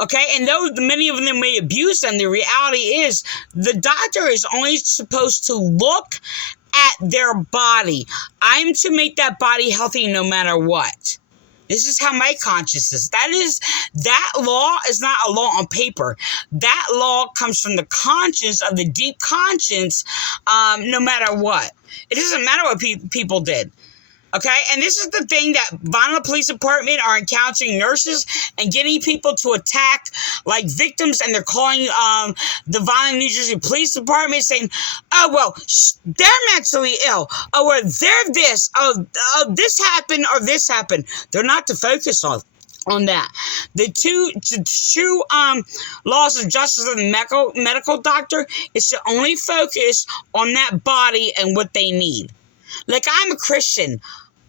Okay, and though many of them may abuse them, the reality is the doctor is only supposed to look at their body. I'm to make that body healthy no matter what. This is how my conscience is. That law is not a law on paper. That law comes from the conscience of the deep conscience, no matter what. It doesn't matter what people did. Okay, and this is the thing that Vineland Police Department are encountering nurses and getting people to attack like victims, and they're calling the Vineland, New Jersey Police Department saying, oh, well, they're mentally ill. Oh, well, they're this. Oh, this happened or this happened. They're not to focus on that. The two laws of justice of the medical doctor is to only focus on that body and what they need. Like, I'm a Christian.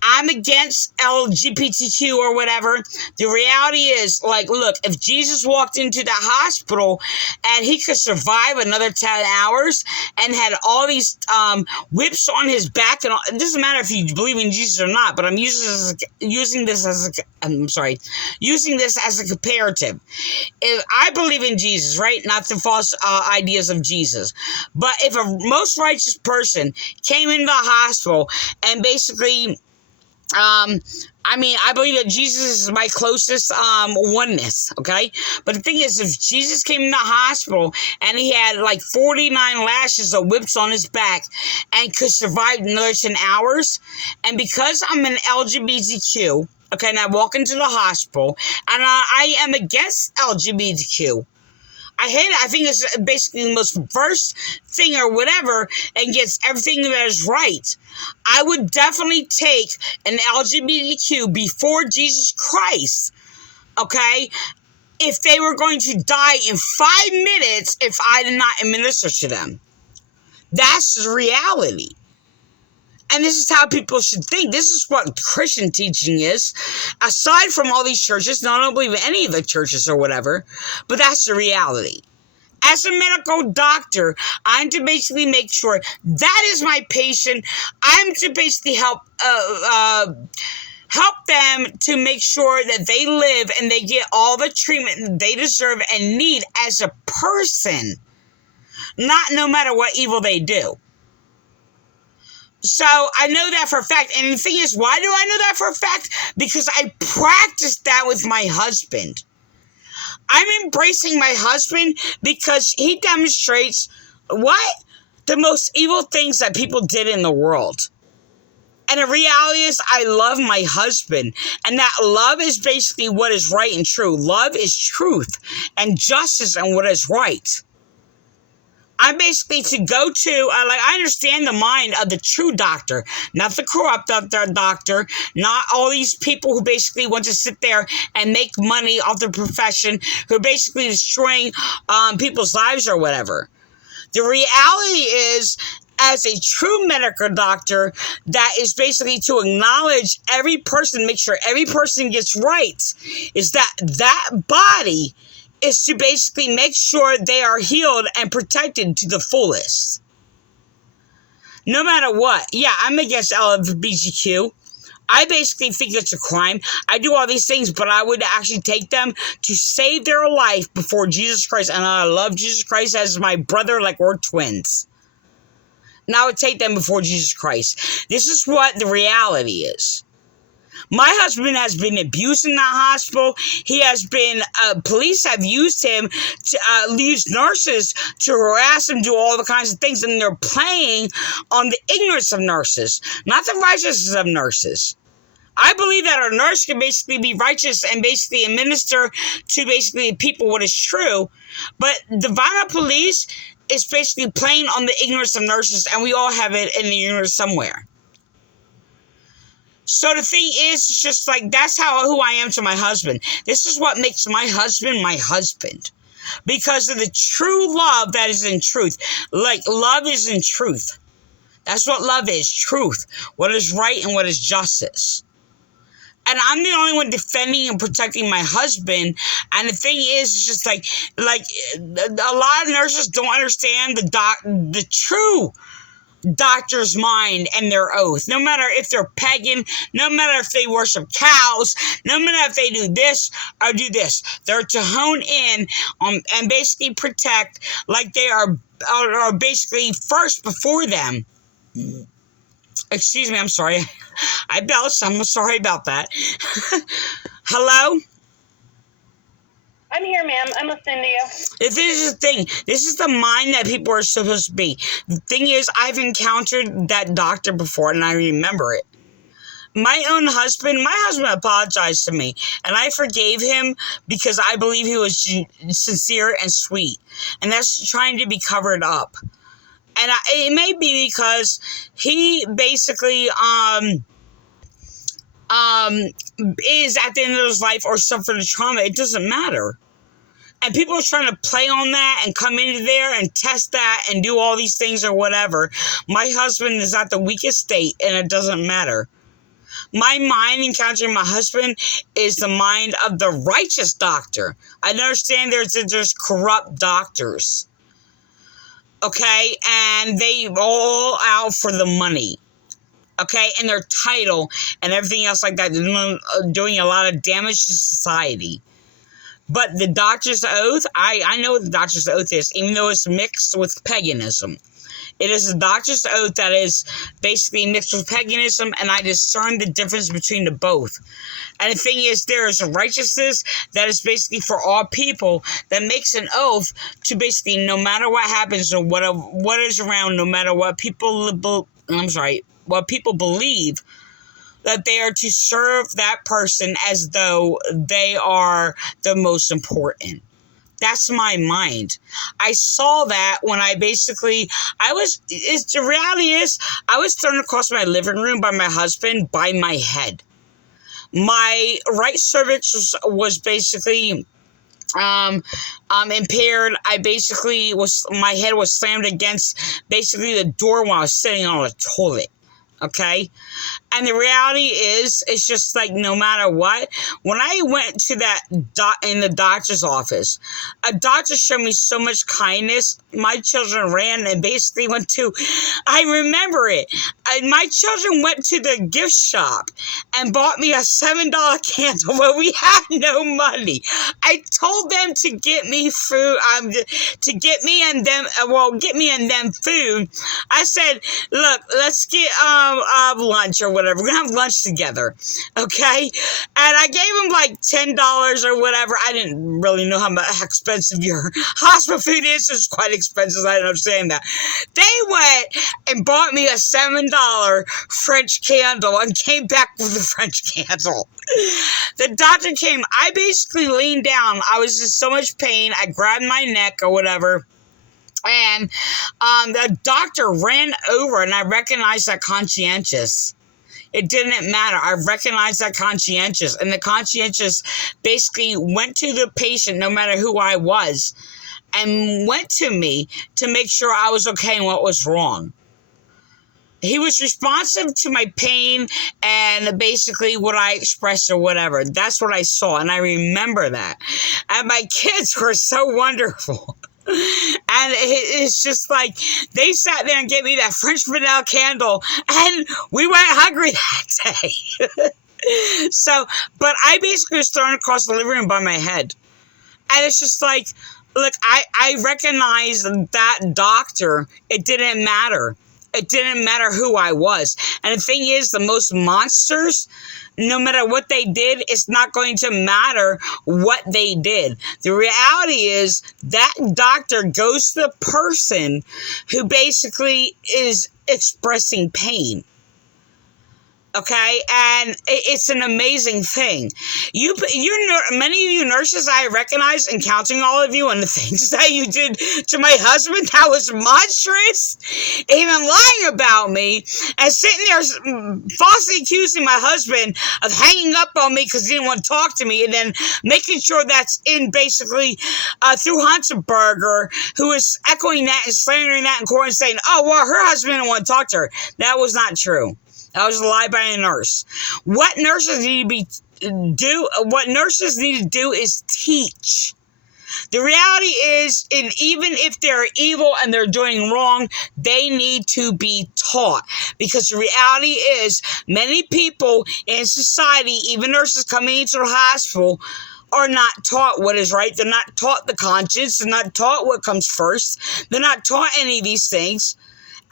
I'm against LGBTQ or whatever. The reality is, like, look, if Jesus walked into the hospital and he could survive another 10 hours and had all these whips on his back, and all, it doesn't matter if you believe in Jesus or not, but I'm using this as a comparative. If I believe in Jesus, right? Not the false ideas of Jesus. But if a most righteous person came into the hospital and basically, I believe that Jesus is my closest oneness, okay? But the thing is, if Jesus came in the hospital and he had like 49 lashes of whips on his back and could survive another 10 hours, and because I'm an LGBTQ, okay, and I walk into the hospital, and I am against LGBTQ, I hate it. I think it's basically the most first thing or whatever, and gets everything that is right. I would definitely take an LGBTQ before Jesus Christ, okay, if they were going to die in 5 minutes if I did not administer to them. That's the reality. And this is how people should think. This is what Christian teaching is. Aside from all these churches, I don't believe in any of the churches or whatever, but that's the reality. As a medical doctor, I'm to basically make sure that is my patient. I'm to basically help them to make sure that they live and they get all the treatment they deserve and need as a person, not no matter what evil they do. So I know that for a fact. And the thing is, why do I know that for a fact? Because I practiced that with my husband. I'm embracing my husband because he demonstrates what? The most evil things that people did in the world. And the reality is, I love my husband. And that love is basically what is right and true. Love is truth and justice and what is right. I'm basically to go to, I understand the mind of the true doctor, not the corrupt doctor, not all these people who basically want to sit there and make money off their profession, who are basically destroying people's lives or whatever. The reality is, as a true medical doctor, that is basically to acknowledge every person, make sure every person gets right, is that body is to basically make sure they are healed and protected to the fullest. No matter what. Yeah, I'm against LGBTQ. I basically think it's a crime. I do all these things, but I would actually take them to save their life before Jesus Christ. And I love Jesus Christ as my brother, like we're twins. And I would take them before Jesus Christ. This is what the reality is. My husband has been abused in that hospital. He has been, police have used him to use nurses to harass him, do all the kinds of things, and they're playing on the ignorance of nurses, not the righteousness of nurses. I believe that our nurse can basically be righteous and basically administer to basically people what is true, but the Vineland Police is basically playing on the ignorance of nurses, and we all have it in the universe somewhere. So the thing is, it's just like, that's who I am to my husband. This is what makes my husband. Because of the true love that is in truth. Like, love is in truth. That's what love is, truth. What is right and what is justice. And I'm the only one defending and protecting my husband. And the thing is, it's just like a lot of nurses don't understand the true doctor's mind and their oath. No matter if they're pagan, no matter if they worship cows, no matter if they do this or do this, they're to hone in and basically protect like they are basically first before them. Excuse me, I'm sorry. I belched. I'm sorry about that. Hello? I'm here, ma'am. I'm listening to you. This is the thing. This is the mind that people are supposed to be. The thing is, I've encountered that doctor before, and I remember it. My husband apologized to me, and I forgave him because I believe he was sincere and sweet. And that's trying to be covered up. And it may be because he basically is at the end of his life or suffered a trauma. It doesn't matter. And people are trying to play on that and come into there and test that and do all these things or whatever. My husband is at the weakest state, and it doesn't matter. My mind encountering my husband is the mind of the righteous doctor. I understand there's corrupt doctors. Okay? And they all out for the money. Okay? And their title and everything else like that. They're doing a lot of damage to society. But the doctor's oath, I know what the doctor's oath is, even though it's mixed with paganism. It is a doctor's oath that is basically mixed with paganism, and I discern the difference between the both. And the thing is, there is a righteousness that is basically for all people that makes an oath to basically, no matter what happens or what is around, no matter what people believe, that they are to serve that person as though they are the most important. That's my mind. I saw that when the reality is, I was thrown across my living room by my husband by my head. My right cervix was basically impaired. My head was slammed against basically the door while I was sitting on a toilet. Okay? And the reality is, it's just like, no matter what, when I went to that in the doctor's office, a doctor showed me so much kindness. My children ran and basically I remember it. My children went to the gift shop and bought me a $7 candle, but we had no money. I told them to get me food, get me and them food. I said, look, let's get lunch or whatever. We're gonna have lunch together, okay? And I gave them like $10 or whatever. I didn't really know how expensive your hospital food is. It's quite expensive. I don't understand that. They went and bought me a $7 French candle and came back with the French candle. The doctor came. I basically leaned down. I was in so much pain. I grabbed my neck or whatever. And the doctor ran over, and I recognized that conscientious. It didn't matter. I recognized that conscientious. And the conscientious basically went to the patient, no matter who I was, and went to me to make sure I was okay and what was wrong. He was responsive to my pain and basically what I expressed or whatever. That's what I saw, and I remember that. And my kids were so wonderful. And it's just like, they sat there and gave me that French vanilla candle, and we went hungry that day. So, but I basically was thrown across the living room by my head. And it's just like, look, I recognize that doctor. It didn't matter. It didn't matter who I was. And the thing is, the most monsters, no matter what they did, it's not going to matter what they did. The reality is that doctor goes to the person who basically is expressing pain. Okay, and it's an amazing thing. Many of you nurses I recognize, and counting all of you, and the things that you did to my husband, that was monstrous. Even lying about me and sitting there falsely accusing my husband of hanging up on me because he didn't want to talk to me, and then making sure that's in basically through Huntsberger, who is echoing that and slandering that in court and saying, oh, well, her husband didn't want to talk to her. That was not true. That was a lie by a nurse. What nurses need to do is teach. The reality is, even if they're evil and they're doing wrong, they need to be taught. Because the reality is, many people in society, even nurses coming into the hospital, are not taught what is right. They're not taught the conscience. They're not taught what comes first. They're not taught any of these things.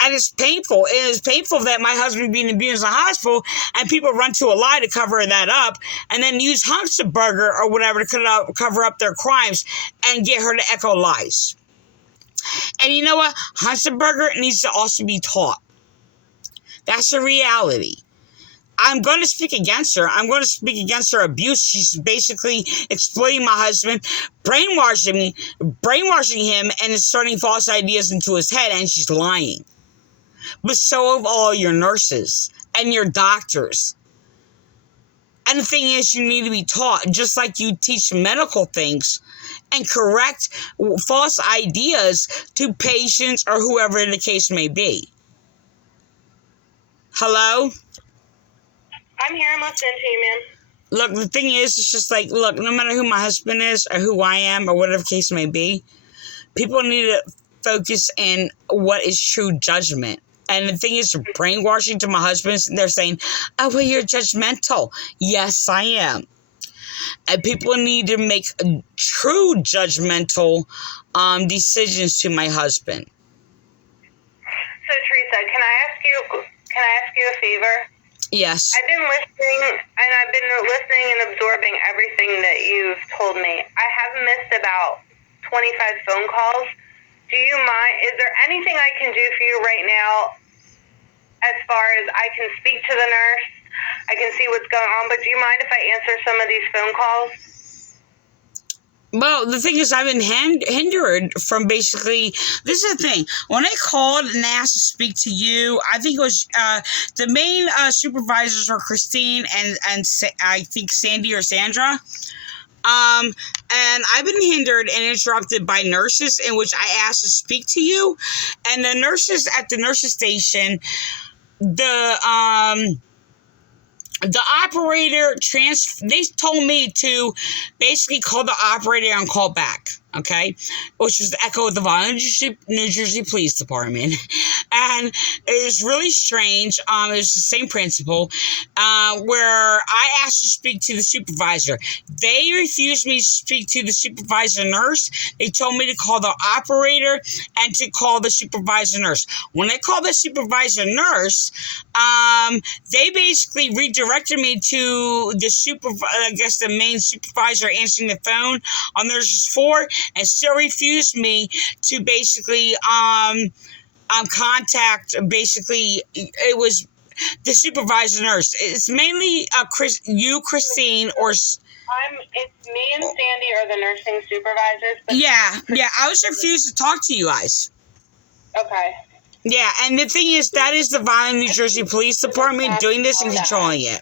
And it's painful. It is painful that my husband being abused in the hospital, and people run to a lie to cover that up, and then use Huntsberger or whatever to cover up their crimes and get her to echo lies. And you know what? Huntsberger needs to also be taught. That's the reality. I'm going to speak against her. I'm going to speak against her abuse. She's basically exploiting my husband, brainwashing him, and inserting false ideas into his head, and she's lying. But so have all your nurses and your doctors. And the thing is, you need to be taught, just like you teach medical things and correct false ideas to patients or whoever the case may be. Hello? I'm here. I'm listening to you, man. Look, the thing is, it's just like, look, no matter who my husband is or who I am or whatever the case may be, people need to focus in what is true judgment. And the thing is, brainwashing to my husband, they're saying, oh, well, you're judgmental. Yes, I am. And people need to make true judgmental decisions to my husband. So, Teresa, can I ask you a favor? Yes. I've been listening and absorbing everything that you've told me. I have missed about 25 phone calls. Do you mind, is there anything I can do for you right now as far as I can speak to the nurse, I can see what's going on, but do you mind if I answer some of these phone calls? Well, the thing is, I've been hindered from basically, this is the thing, when I called and asked to speak to you, I think it was, the main supervisors were Christine and I think Sandy or Sandra. And I've been hindered and interrupted by nurses in which I asked to speak to you. And the nurses at the nurses station, the operator they told me to basically call the operator and call back, okay? Which was the echo of the Vineland, New Jersey Police Department. And it was really strange. It was the same principle, where I asked to speak to the supervisor. They refused me to speak to the supervisor nurse. They told me to call the operator and to call the supervisor nurse. When I called the supervisor nurse, they basically redirected me to the main supervisor answering the phone on nurses 4, and still refused me to basically contact. Basically, it was the supervisor nurse. It's mainly Christine, or It's me and Sandy are the nursing supervisors. But yeah. I was refused to talk to you guys. Okay. Yeah, and the thing is, that is the Vineland, New Jersey Police Department doing this and controlling it.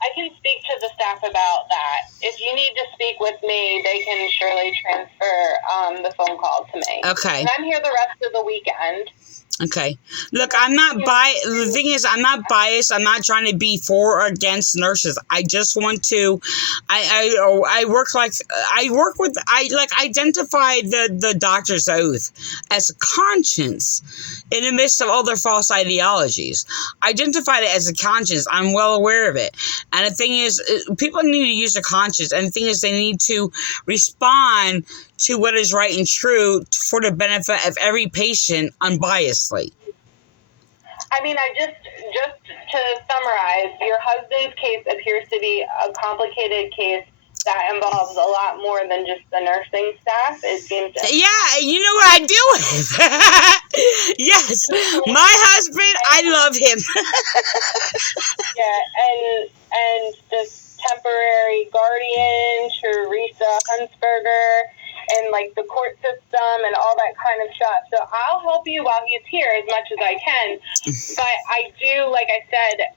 I can speak to the staff about that. If you need to speak with me, they can surely transfer the phone call to me. Okay. And I'm here the rest of the weekend. Okay. Look, I'm not the thing is, I'm not biased. I'm not trying to be for or against nurses. I just want to, I work with, identify the doctor's oath as a conscience in the midst of all their false ideologies. Identified it as a conscience. I'm well aware of it. And the thing is, people need to use their conscience. And the thing is, they need to respond to what is right and true for the benefit of every patient unbiasedly. I mean, just to summarize, your husband's case appears to be a complicated case that involves a lot more than just the nursing staff. It seems. Yeah, you know what I deal with. Yes, my husband, I love him. Yeah, and this temporary guardian, Teresa Hunsberger, and like the court system and all that kind of stuff. So I'll help you while he's here as much as I can. But I do, like I said,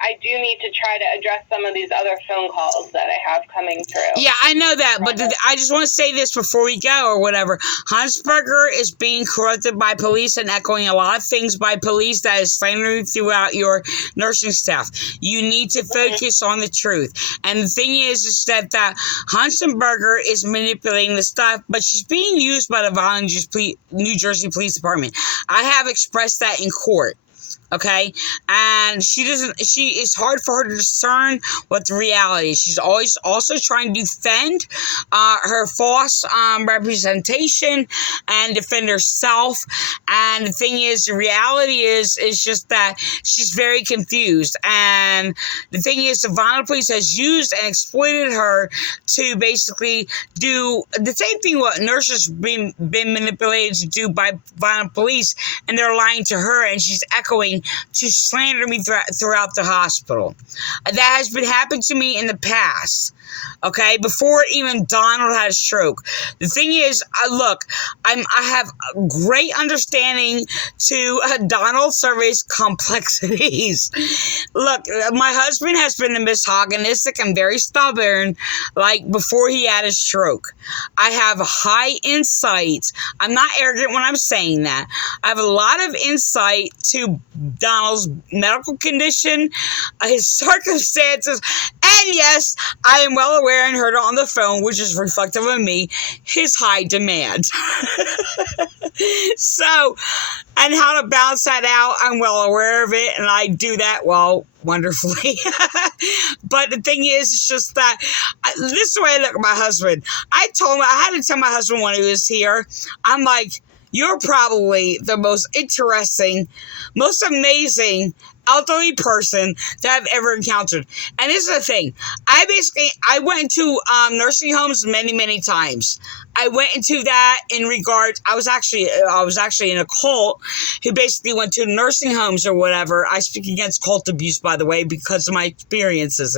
I do need to try to address some of these other phone calls that I have coming through. Yeah, I know that, but I just want to say this before we go or whatever. Hunsberger is being corrupted by police and echoing a lot of things by police that is slandering throughout your nursing staff. You need to focus on the truth. And the thing is that Hunsberger is manipulating the stuff, but she's being used by the New Jersey Police Department. I have expressed that in court. Okay, and it's hard for her to discern what the reality is. She's always also trying to defend her false representation and defend herself. And the thing is, the reality is just that she's very confused. And the thing is, the Vineland Police has used and exploited her to basically do the same thing what nurses been manipulated to do by Vineland Police, and they're lying to her, and she's echoing to slander me throughout the hospital. That has been happened to me in the past. Okay, before even Donald had a stroke. The thing is, look, I have a great understanding to Donald Survey's complexities. Look, my husband has been a misogynistic and very stubborn, like before he had a stroke. I have high insight. I'm not arrogant when I'm saying that. I have a lot of insight to Donald's medical condition, his circumstances, and yes, I am well aware and heard it on the phone, which is reflective of me, his high demand. So, and how to balance that out, I'm well aware of it, and I do that, well, wonderfully. But the thing is, it's just that, this is the way I look at my husband. I had to tell my husband when he was here, I'm like, you're probably the most interesting, most amazing elderly person that I've ever encountered. And this is the thing. I went to nursing homes many, many times. I went into that in regards, I was actually in a cult who basically went to nursing homes or whatever. I speak against cult abuse, by the way, because of my experiences.